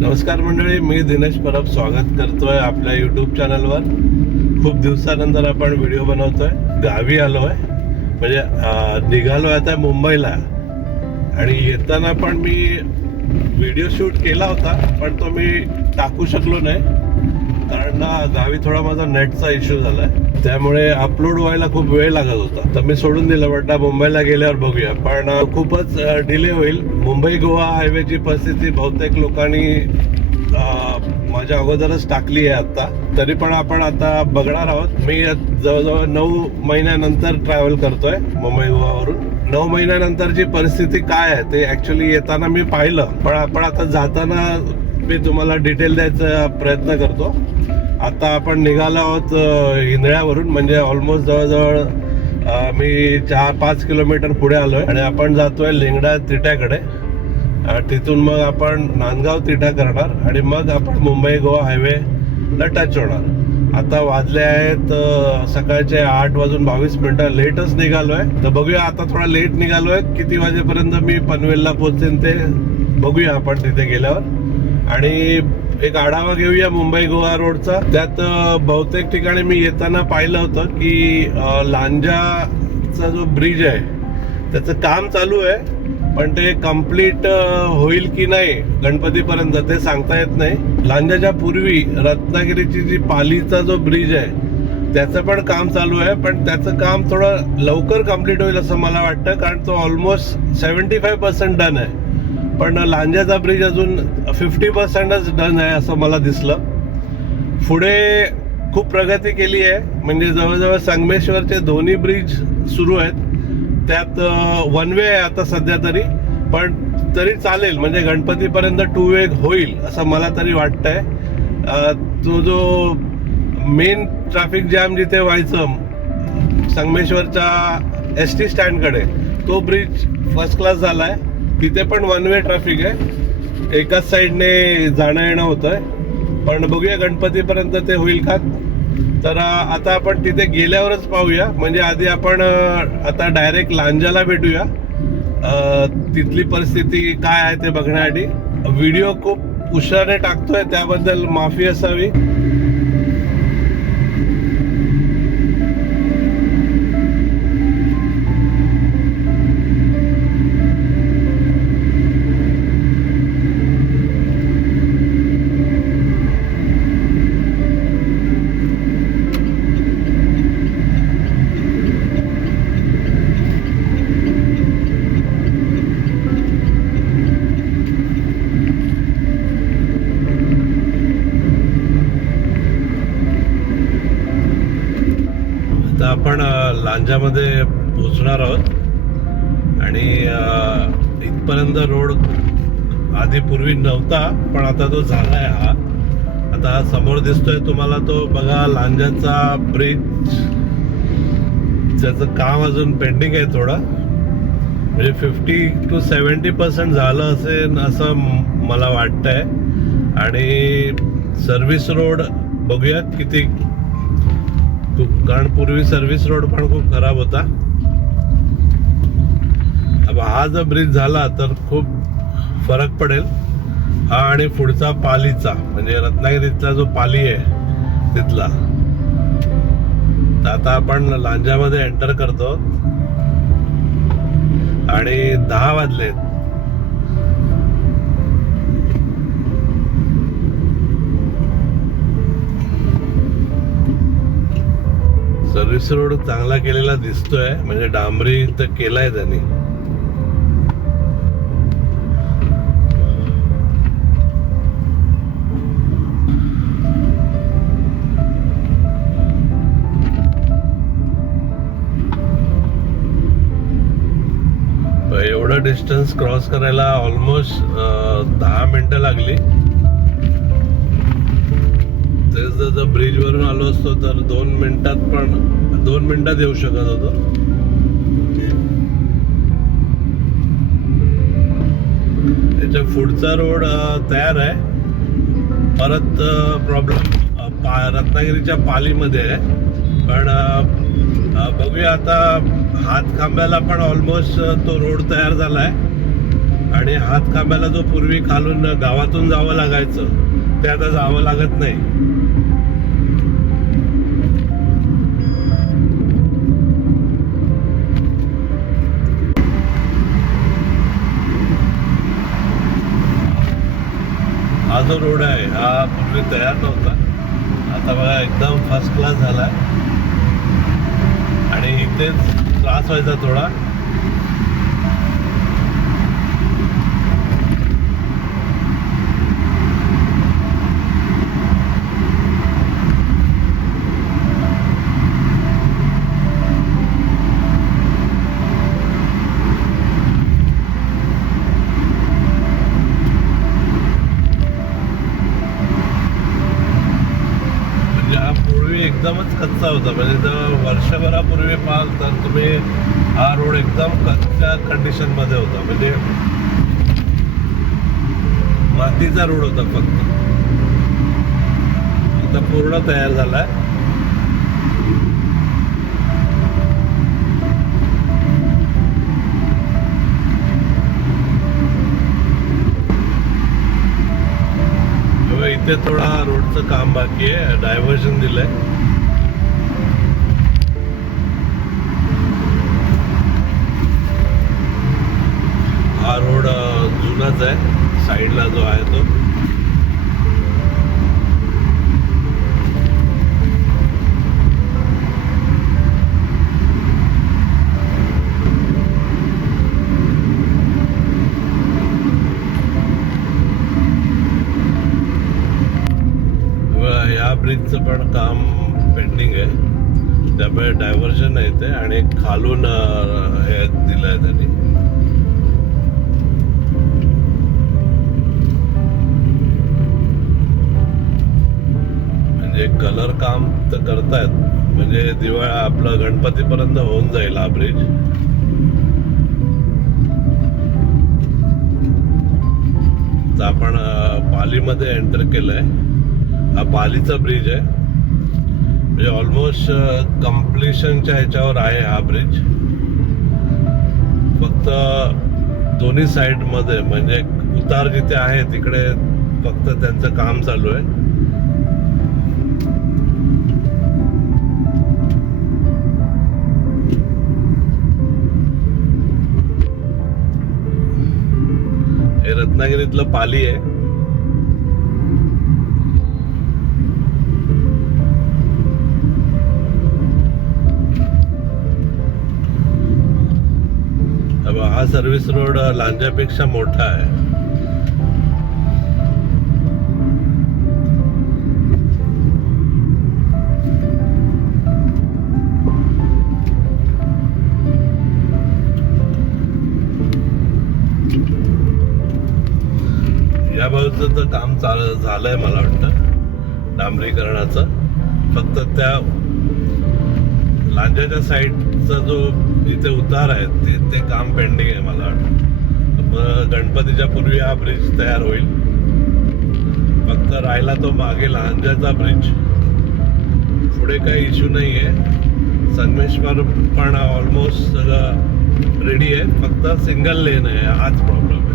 नमस्कार मंडळी, मी दिनेश परब स्वागत करतोय आपल्या यूट्यूब चॅनलवर. खूप दिवसानंतर आपण व्हिडिओ बनवतोय. गावी आलोय, म्हणजे निघालोय आता मुंबईला. आणि येताना पण मी व्हिडिओ शूट केला होता, पण तो मी टाकू शकलो नाही कारण गावी थोडा माझा नेटचा इश्यू झालाय, त्यामुळे अपलोड व्हायला खूप वेळ लागत होता. तर मी सोडून दिलं, म्हटलं मुंबईला गेल्यावर बघूया. पण खूपच डिले होईल. मुंबई गोवा हायवेची परिस्थिती बहुतेक लोकांनी माझ्या अगोदरच टाकली आहे आता. तरी पण आपण आता बघणार आहोत. मी जवळजवळ 9 महिन्यानंतर ट्रॅव्हल करतोय मुंबई गोवावरून. 9 महिन्यानंतरची परिस्थिती काय आहे ते ऍक्च्युली येताना मी पाहिलं, पण आपण आता जाताना मी तुम्हाला डिटेल द्यायचा प्रयत्न करतो. आता आपण निघालो आहोत इंदळ्यावरून, म्हणजे ऑलमोस्ट जवळजवळ मी 4-5 किलोमीटर पुढे आलोय आणि आपण जातोय लिंगडा तिट्याकडे. तिथून मग आपण नांदगाव तिठा करणार आणि मग आपण मुंबई गोवा हायवेला टच होणार. आता वाजले आहेत सकाळचे 8:22. लेटच निघालोय, तर बघूया आता. थोडा लेट निघालोय, किती वाजेपर्यंत मी पनवेलला पोहोचेन ते बघूया आपण तिथे गेल्यावर. आणि एक आढावा घेऊया मुंबई गोवा रोडचा. त्यात बहुतेक ठिकाणी मी येताना पाहिलं होतं की लांजाचा जो ब्रिज आहे त्याचं काम चालू आहे, पण ते कम्प्लीट होईल की नाही गणपतीपर्यंत ते सांगता येत नाही. लांजाच्या पूर्वी रत्नागिरीची जी पालीचा जो ब्रिज आहे त्याचं पण काम चालू आहे, पण त्याचं काम थोडं लवकर कम्प्लीट होईल असं मला वाटतं, कारण तो ऑलमोस्ट 75% डन आहे. पण लांजाचा ब्रिज अजून 50%च डन आहे असं मला दिसलं. पुढे खूप प्रगती केली आहे, म्हणजे जवळजवळ संगमेश्वरचे दोन्ही ब्रिज सुरू आहेत. त्यात 1 वे आहे आता सध्या तरी, पण तरी चालेल, म्हणजे गणपतीपर्यंत 2 वे होईल असं मला तरी वाटतंय. तो जो मेन ट्रॅफिक जॅम जिथे व्हायचं संगमेश्वरच्या ST स्टँडकडे, तो ब्रिज फर्स्ट क्लास झालाय. तिथे पण 1 वे ट्रॅफिक आहे, एकाच साईडने जाणं येणं होतंय. पण बघूया गणपतीपर्यंत ते होईल का. तर आता आपण तिथे गेल्यावरच पाहूया. म्हणजे आधी आपण आता डायरेक्ट लांजाला भेटूया. तिथली परिस्थिती काय आहे ते बघण्यासाठी. व्हिडिओ खूप उशिराने टाकतोय, त्याबद्दल माफी असावी. आपण लांजामध्ये पोहोचणार आहोत आणि इथपर्यंत रोड आधी पूर्वी नव्हता, पण आता तो झालाय. आता समोर दिसतोय तुम्हाला तो बघा, लांजाचा ब्रिज. त्याचं काम अजून पेंडिंग आहे थोडं, म्हणजे 50 to 70% झालं असेल असं मला वाटतंय. आणि सर्व्हिस रोड बघूया किती, कारण पूर्वी सर्व्हिस रोड पण खूप खराब होता. अब हा जर ब्रिज झाला तर खूप फरक पडेल. हा आणि पुढचा पालीचा, म्हणजे रत्नागिरीचा जो पाली आहे तिथला. तर आता आपण लांजामध्ये एंटर करतो आणि 10 वाजलेत. सर्व्हिस रोड चांगला केलेला दिसतोय, म्हणजे डांबरी तर केलाय त्यांनी. एवढं डिस्टन्स क्रॉस करायला ऑलमोस्ट 10 मिनिटं लागली. जर ब्रिज वरून आलो असतो तर 2 मिनिटात येऊ शकत होतो. त्याच्या पुढचा रोड तयार आहे. परत प्रॉब्लेम रत्नागिरीच्या पालीमध्ये आहे. पण बघूया आता. हातखांब्याला पण ऑलमोस्ट तो रोड तयार झालाय. आणि हातकामाला जो पूर्वी खालून गावातून जावं लागायचं ते आता जावं लागत नाही. हा जो रोड आहे हा पूर्वी तयार नव्हता, आता बघा एकदम फर्स्ट क्लास झाला. आणि इथेच त्रास व्हायचा थोडा. एकदमच कच्चा होता, म्हणजे जर वर्षभरापूर्वी पाहाल तर तुम्ही हा रोड एकदम कच्च्या कंडिशन मध्ये होता, म्हणजे मातीचा रोड होता फक्त. आता पूर्ण तयार झालाय. इथे थोडा रोडचं काम बाकी आहे, डायव्हर्जन दिलंय. हा रोड जुनाच आहे, साईडला जो आहे तो. या ब्रिजचं पण काम पेंडिंग आहे, त्यामुळे डायव्हर्जन आहे ते. आणि खालून हे दिलंय त्यांनी. म्हणजे कलर काम तर करतायत, म्हणजे दिवाळी आपलं गणपतीपर्यंत होऊन जाईल हा ब्रिज. तर आपण पालीमध्ये एंटर केलंय. हा पालीचा ब्रिज आहे, म्हणजे ऑलमोस्ट कम्प्लिशनच्या ह्याच्यावर आहे हा ब्रिज. फक्त दोन्ही साइड मध्ये, म्हणजे उतार जिथे आहे तिकडे फक्त त्यांचं काम चालू आहे. हे रत्नागिरीतलं पाली आहे. हा सर्व्हिस रोड लांजापेक्षा मोठा आहे. या बाजूचं तर काम झालंय मला वाटतं डांबरीकरणाचं. फक्त त्या लांजाच्या साईडचा जो इथे उतार आहे ते काम पेंडिंग आहे मला वाटतं. गणपतीच्या पूर्वी हा ब्रिज तयार होईल. फक्त राहिला तो मागे लांजाचा ब्रिज. पुढे काही इश्यू नाही आहे. संगमेश्वर पण ऑलमोस्ट सगळं रेडी आहे, फक्त सिंगल लेन आहे, हाच प्रॉब्लेम आहे.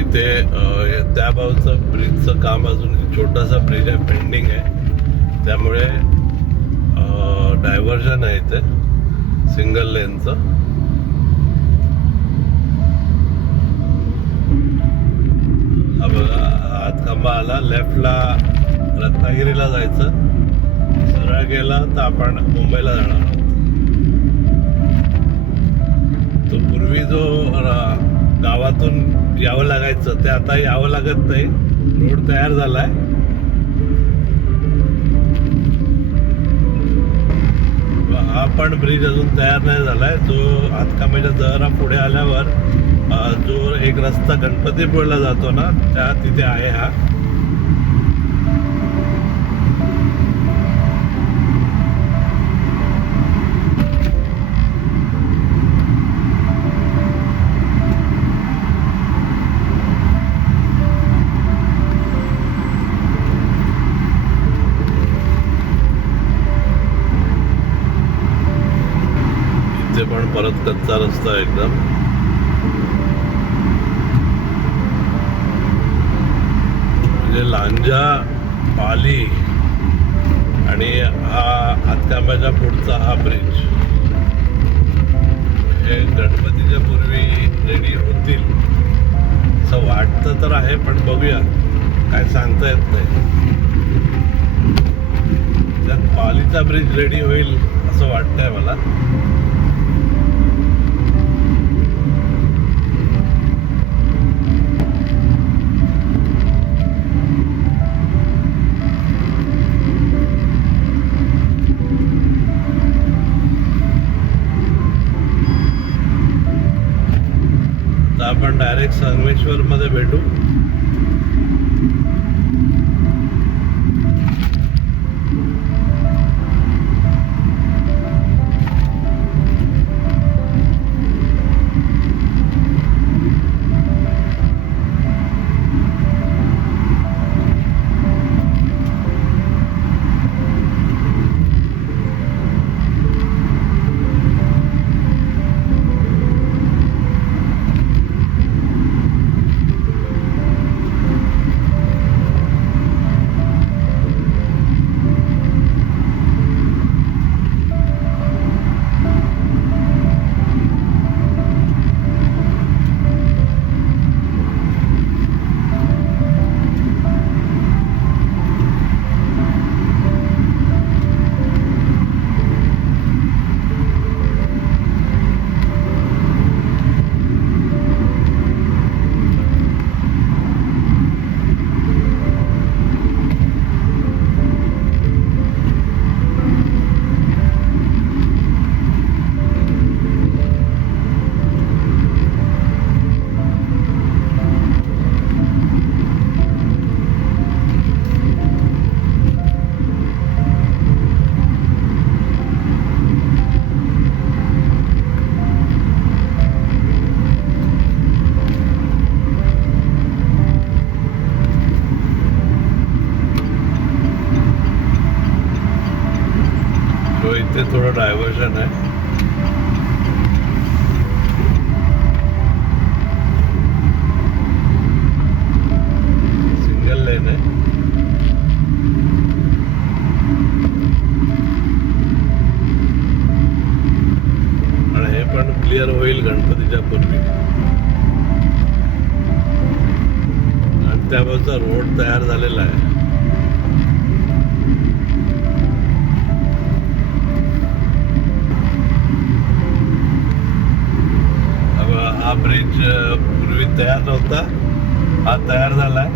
इथे त्या बाजूचं ब्रिजचं काम अजून छोटासा ब्रिज आहे, पेंडिंग आहे. त्यामुळे डायव्हर्जन आहे इथे सिंगल लेनचं. हा बघा हातखंबा आला. लेफ्टला रत्नागिरीला जायचं, सरळ गेला तर आपण मुंबईला जाणार आहोत. तो पूर्वी जो गावातून यावं लागायचं ते आता यावं लागत नाही, रोड तयार झालाय. हा पण ब्रिज अजून तयार नाही झालाय. जो हातकामाच्या जरा पुढे आल्यावर जो एक रस्ता गणपतीपुळेला जातो ना, त्या तिथे आहे हा. पण परत कच्चा रस्ता आहे एकदम. म्हणजे लांजा, पाली आणि हा हातकांब्याच्या पुढचा हा ब्रिज हे गणपतीच्या पूर्वी रेडी होतील असं वाटतं तर आहे, पण बघूया, काय सांगता येत नाही. त्यात पालीचा ब्रिज रेडी होईल असं वाटतंय मला. आता आपण डायरेक्ट संगमेश्वर मध्ये भेटू. इथे थोडं डायव्हर्जन आहे. सिंगल लेन आहे. आणि हे पण क्लिअर होईल गणपतीच्या पूर्वी. आणि त्या बाजूचा रोड तयार झालेला आहे. हा ब्रिज पूर्वी तयार नव्हता, हा तयार झालाय,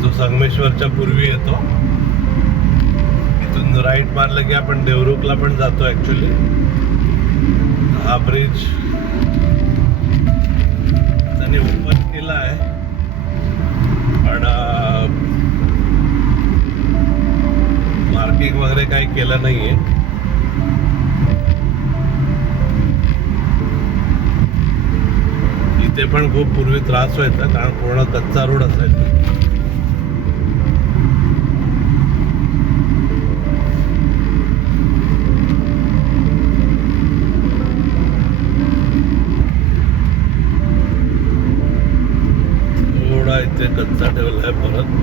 जो संगमेश्वरच्या पूर्वी येतो. इथून राईट मारलं की आपण देवरुखला पण जातो. ऍक्च्युली हा ब्रिज त्यांनी ओपन केला आहे, पण मार्किंग वगैरे काही केलं नाहीये. ते पण खूप पूर्वी त्रास व्हायचा, कारण पूर्ण कच्चा रोड असायचा. थोडा इथे कच्चा ठेवलाय परत.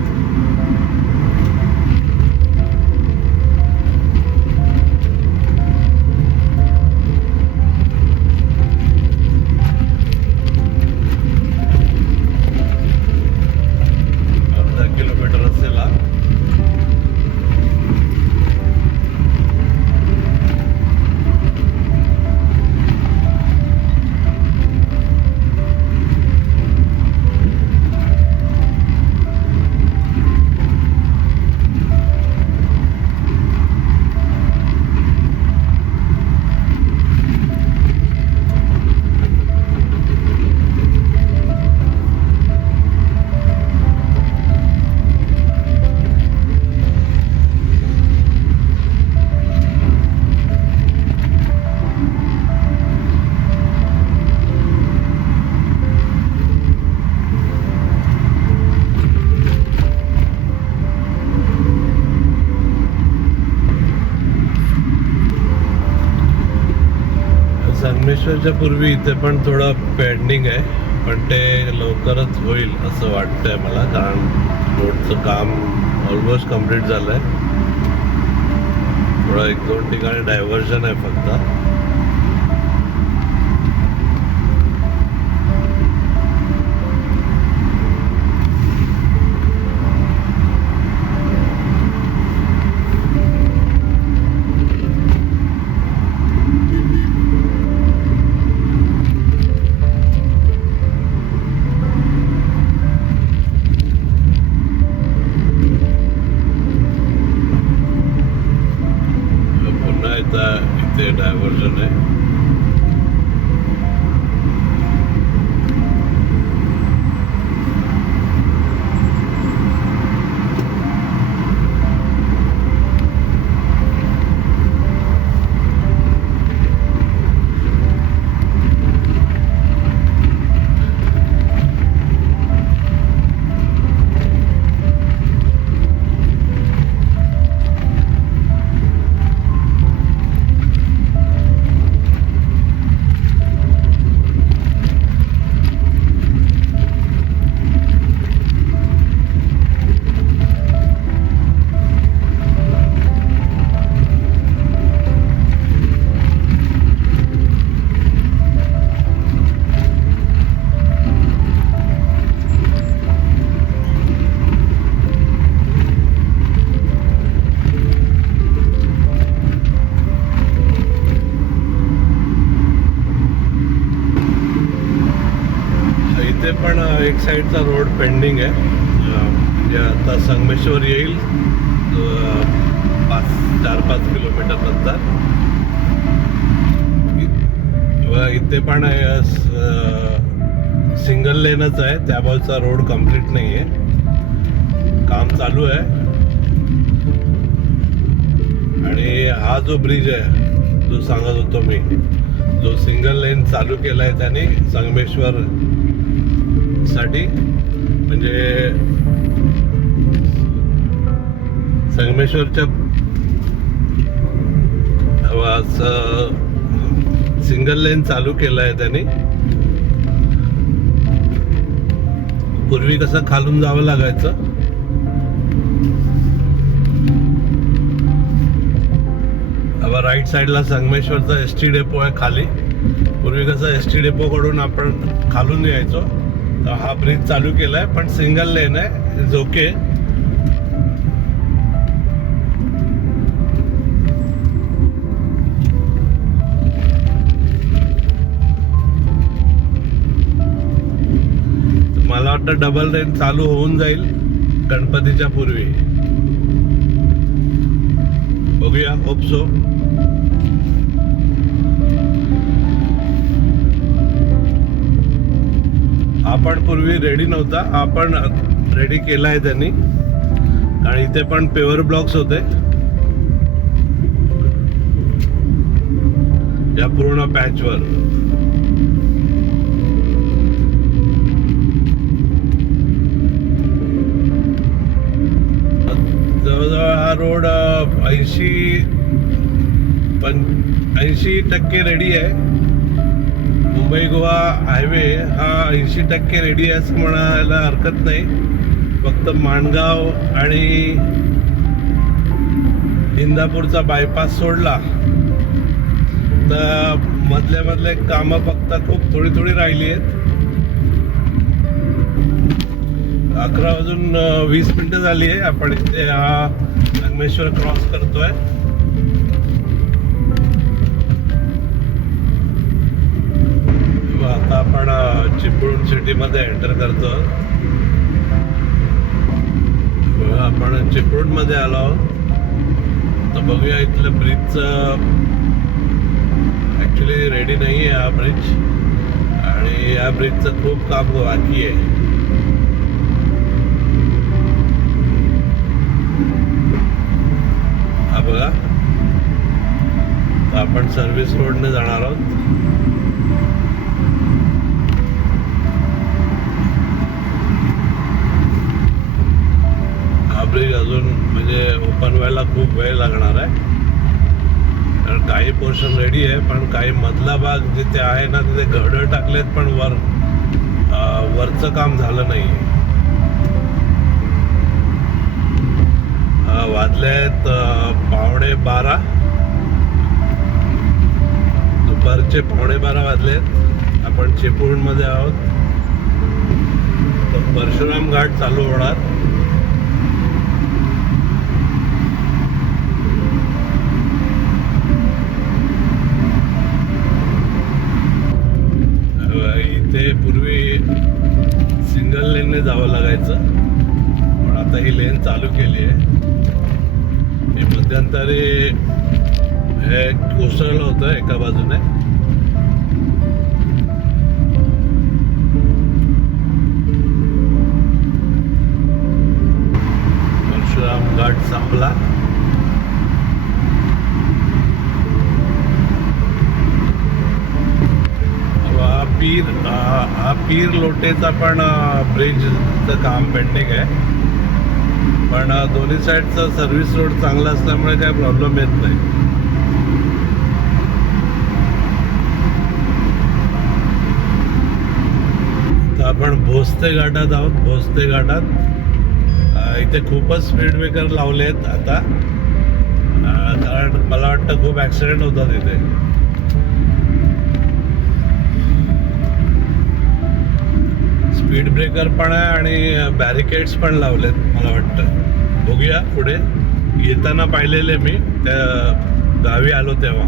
संगमेश्वरच्या पूर्वी इथे पण थोडं पेंडिंग आहे, पण ते लवकरच होईल असं वाटतंय मला, कारण रोडचं काम ऑलमोस्ट कम्प्लीट झालं आहे. थोडं 1-2 ठिकाणी डायव्हर्जन आहे फक्त. इथे डायव्हर्जन आहे. इथे पण एक साईडचा रोड पेंडिंग आहे, म्हणजे आता संगमेश्वर येईल 4-5 किलोमीटर नंतर. इथे पण सिंगल लेनच आहे, त्या बाजूचा रोड कम्प्लीट नाही आहे, काम चालू आहे. आणि हा जो ब्रिज आहे जो सांगत होतो मी, जो सिंगल लेन चालू केला आहे त्याने संगमेश्वर साठी, म्हणजे संगमेश्वरच्या सिंगल लेन चालू केलं आहे त्यांनी. पूर्वी कसं खालून जावं लागायचं, आता राईट साईडला संगमेश्वरचा ST डेपो आहे खाली. पूर्वी कसं ST डेपो कडून आपण खालून यायचो, तर हा ब्रिज चालू केलाय, पण सिंगल लेन आहे, इज ओके. मला वाटतं डबल लेन चालू होऊन जाईल गणपतीच्या पूर्वी, बघूया, होप सो. आपण पूर्वी रेडी नव्हता, आपण रेडी केला आहे त्यांनी, कारण इथे पण पेवर ब्लॉक्स होते या पूर्ण पॅचवर. जवळजवळ हा रोड 80% रेडी आहे. मुंबई गोवा हायवे हा 80% रेडी आहे असं म्हणायला हरकत नाही. फक्त माणगाव आणि इंदापूरचा बायपास सोडला तर मधले कामं फक्त खूप थोडी राहिली आहेत. 11:20 झाली आहे. आपण इथे हा संगमेश्वर क्रॉस करतोय. आता आपण चिपळूण सिटीमध्ये एंटर करतो. आपण चिपळूण मध्ये आलो आहोत. तर बघूया, इथलं ब्रिजचं ऍक्च्युली रेडी नाही आहे हा ब्रिज, आणि या ब्रिजचं खूप काम बाकी आहे. हा बघा, तर आपण सर्व्हिस रोडने जाणार आहोत. हा ब्रिज अजून म्हणजे ओपन व्हायला खूप वेळ लागणार आहे. कारण काही पोर्शन रेडी आहे, पण काही मधला भाग जिथे आहे ना तिथे घडं टाकलेत, पण वरचं काम झालं नाही. वाजले आहेत 11:15, दुपारचे 11:15 वाजलेत. आपण चिपळूणमध्ये आहोत. तर परशुराम घाट चालू होणार. इथे पूर्वी सिंगल लेनने जावं लागायचं, पण आता ही लेन चालू केली आहे. मी मध्यंतरी हे कोसळलं होतं एका बाजूने. परशुराम घाट संपला. हा पीर लोटेचा पण ब्रिजचं काम पेंडिंग आहे, पण दोन्ही साईडचा सर्व्हिस रोड चांगला असल्यामुळे काही प्रॉब्लेम येत नाही. तर आपण भोसते घाटात आहोत. भोसते घाटात इथे खूपच स्पीड ब्रेकर लावले आहेत आता, कारण मला वाटतं खूप ॲक्सिडेंट होतात इथे. स्पीड ब्रेकर पण आहे आणि बॅरिकेड्स पण लावलेत मला वाटतं. बघूया पुढे. येताना पाहिलेले मी त्या गावी आलो तेव्हा.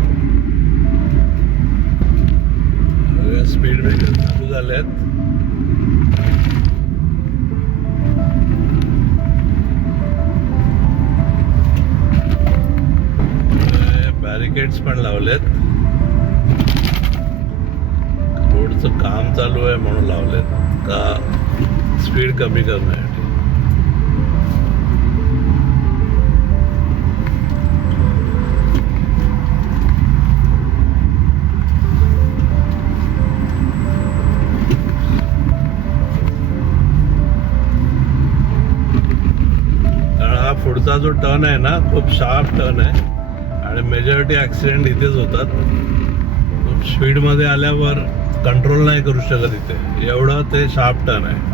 स्पीड ब्रेकर चालू झाले आहेत. बॅरिकेड्स पण लावलेत. रोडचं काम चालू आहे म्हणून लावलेत का स्पीड कमी करण्यासाठी. कारण हा पुढचा जो टर्न आहे ना खूप शार्प टर्न आहे आणि मेजॉरिटी ॲक्सिडेंट इथेच होतात. खूप स्पीडमध्ये आल्यावर कंट्रोल नाही करू शकत इथे, एवढं ते शार्प टर्न आहे.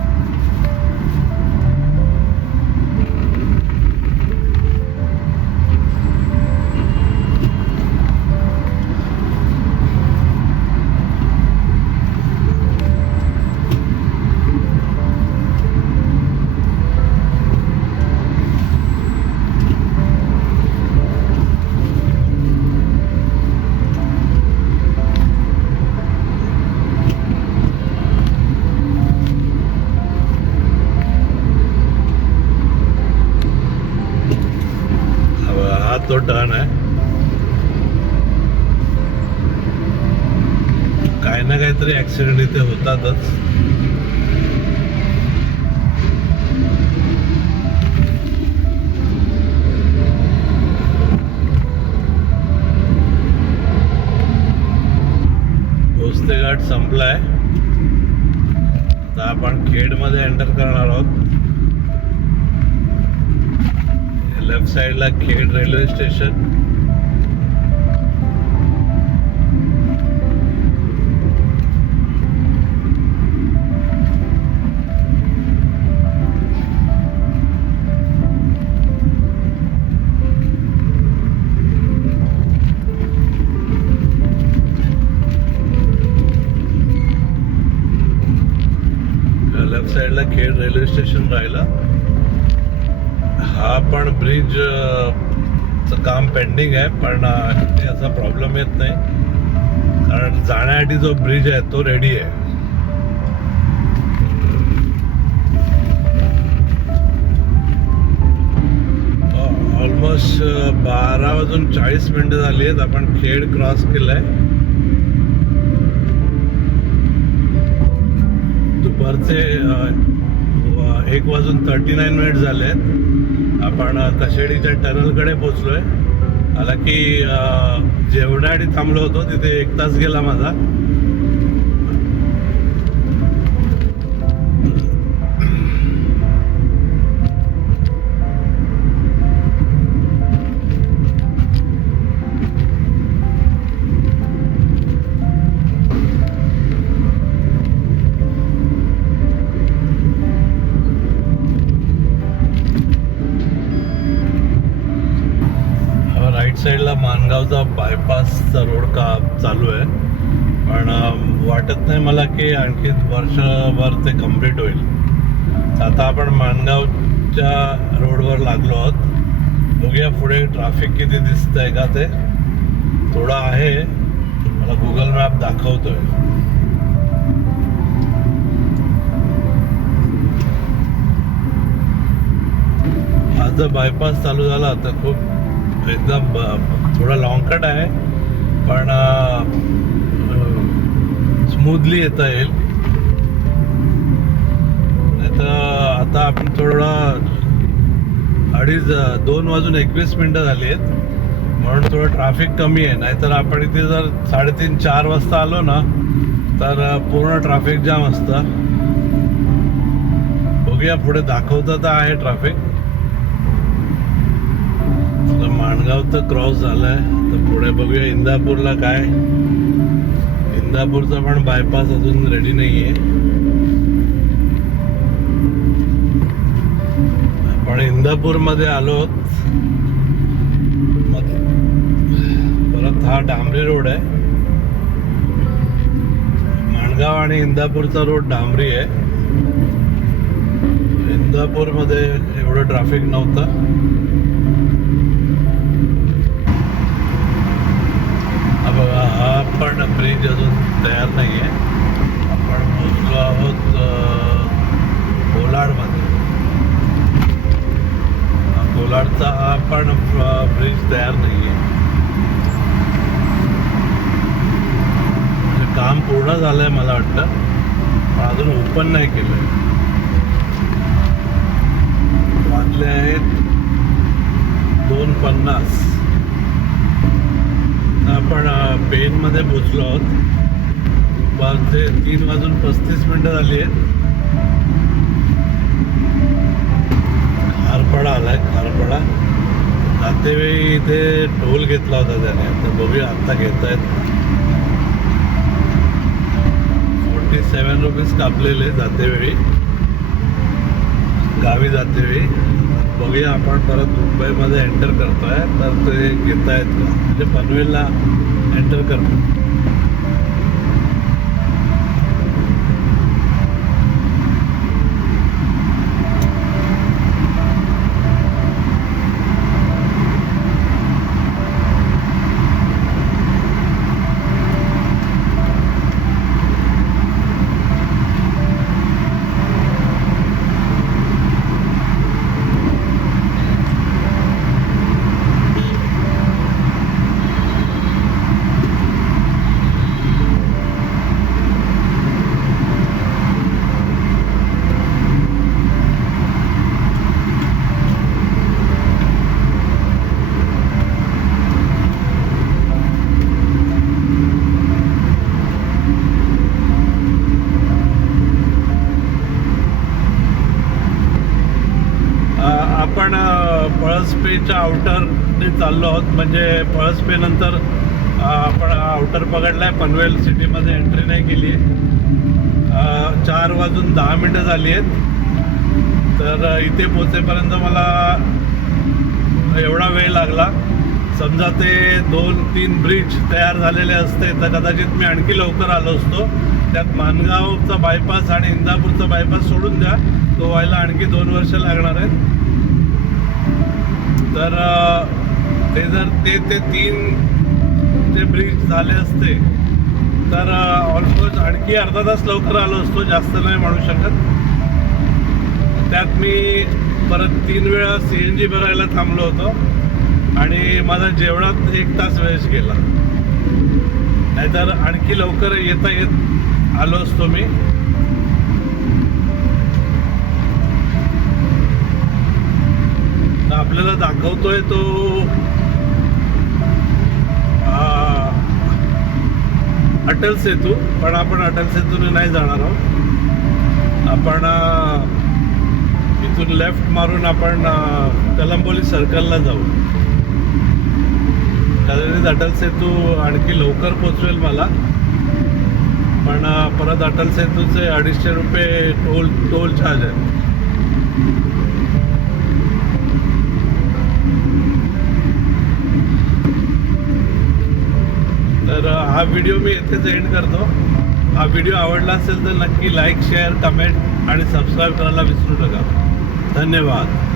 तो टर्न आहे. काही ना काहीतरी ऍक्सिडेंट इथे होतातच. भोसते घाट संपलाय. आता आपण खेडमध्ये एंटर करणार आहोत. लेफ्ट साइडला खेड रेल्वे स्टेशन. लेफ्ट साइडला खेड रेल्वे स्टेशन राहिला. हा पण ब्रिज चं काम पेंडिंग आहे, पण इथे असा प्रॉब्लेम येत नाही कारण जाण्यासाठी जो ब्रिज आहे तो रेडी आहे. ऑलमोस्ट 12:40 झाली आहेत. आपण खेड क्रॉस केलंय. दुपारचे 1:39 झाले आहेत. आपण कशेडीच्या टनलकडे पोचलोय. हालाकी जेवणासाठी थांबलो होतो, तिथे 1 तास गेला माझा. साईडला माणगावचा बायपासचा रोड काम चालू आहे, पण वाटत नाही मला की आणखी वर्षभर ते कम्प्लीट होईल. आता आपण माणगावच्या रोडवर लागलो आहोत. बघूया पुढे ट्रॅफिक किती दिसतंय का ते. थोडा आहे, मला गुगल मॅप दाखवतोय. हा जर बायपास चालू झाला तर खूप एकदम थोडा लॉंग कट आहे, पण स्मूथली येता येईल. नाही तर आता आपण थोडा 2:21 झाली आहेत, म्हणून थोडं ट्रॅफिक कमी आहे. नाहीतर आपण इथे जर 3:30-4 वाजता आलो ना तर पूर्ण ट्रॅफिक जाम असतं. बघूया पुढे दाखवतं तर आहे ट्रॅफिक. माणगाव तर क्रॉस झालाय, तर पुढे बघूया इंदापूरला काय. इंदापूरचा पण बायपास अजून रेडी नाहीये. पण इंदापूर मध्ये आलो. परत हा डांबरी रोड आहे. माणगाव आणि इंदापूरचा रोड डांबरी आहे. इंदापूर मध्ये एवढं ट्रॅफिक नव्हतं. बघा, हा पण ब्रिज अजून तयार नाही आहे. आपण पोचलो आहोत कोलाडमध्ये. कोलाडचा हा पण ब्रिज तयार नाही आहे. म्हणजे काम पूर्ण झालंय मला वाटतं, पण अजून ओपन नाही केलंय. वाजले आहेत 2:50. आपण पेनमध्ये पोचलो आहोत. वाजले 3:35 झाली आहेत. खारपाडा आलाय. खारपाडा जातेवेळी इथे टोल घेतला होता त्याने, तर बघूया आत्ता घेत आहेत. 47 रुपीज कापलेले जातेवेळी, गावी जातेवेळी. बघूया आपण परत मुंबईमध्ये एंटर करतोय तर ते घेत आहेत का, म्हणजे पनवेलला एंटर करतो. आपण पळसपेच्या आउटरने चाललो आहोत. म्हणजे पळसपे नंतर आपण आउटर पकडलाय. पनवेल सिटीमध्ये एंट्री नाही केली आहे. 4:10 झाली आहेत. तर इथे पोचेपर्यंत मला एवढा वेळ लागला. समजा ते 2-3 ब्रिज तयार झालेले असते तर कदाचित मी आणखी लवकर आलो असतो. त्यात माणगावचा बायपास आणि इंदापूरचा बायपास सोडून द्या, तो व्हायला आणखी 2 वर्ष लागणार आहेत. तर ते जर ते 3 जे ब्रिज झाले असते तर ऑलमोस्ट आणखी अर्धा तास लवकर आलो असतो, जास्त नाही म्हणू शकत. त्यात मी परत 3 वेळा CNG भरायला थांबलो होतो आणि माझा जेवणात 1 तास वेस्ट गेला. नाहीतर आणखी लवकर येत आलो असतो मी. आपल्याला दाखवतोय तो अटल सेतू, पण आपण अटल सेतूने नाही जाणार आहोत. आपण इथून लेफ्ट मारून आपण कलंबोली सर्कलला जाऊ. कदाचित अटल सेतू आणखी लवकर पोचवेल मला, पण परत अटल सेतूचे 250 रुपये टोल चार्ज आहे. व्हिडिओ मी येथेच एंड करतो. हा व्हिडिओ आवडला असेल तर नक्की लाईक, शेअर, कमेंट आणि सबस्क्राईब करायला विसरू नका. धन्यवाद.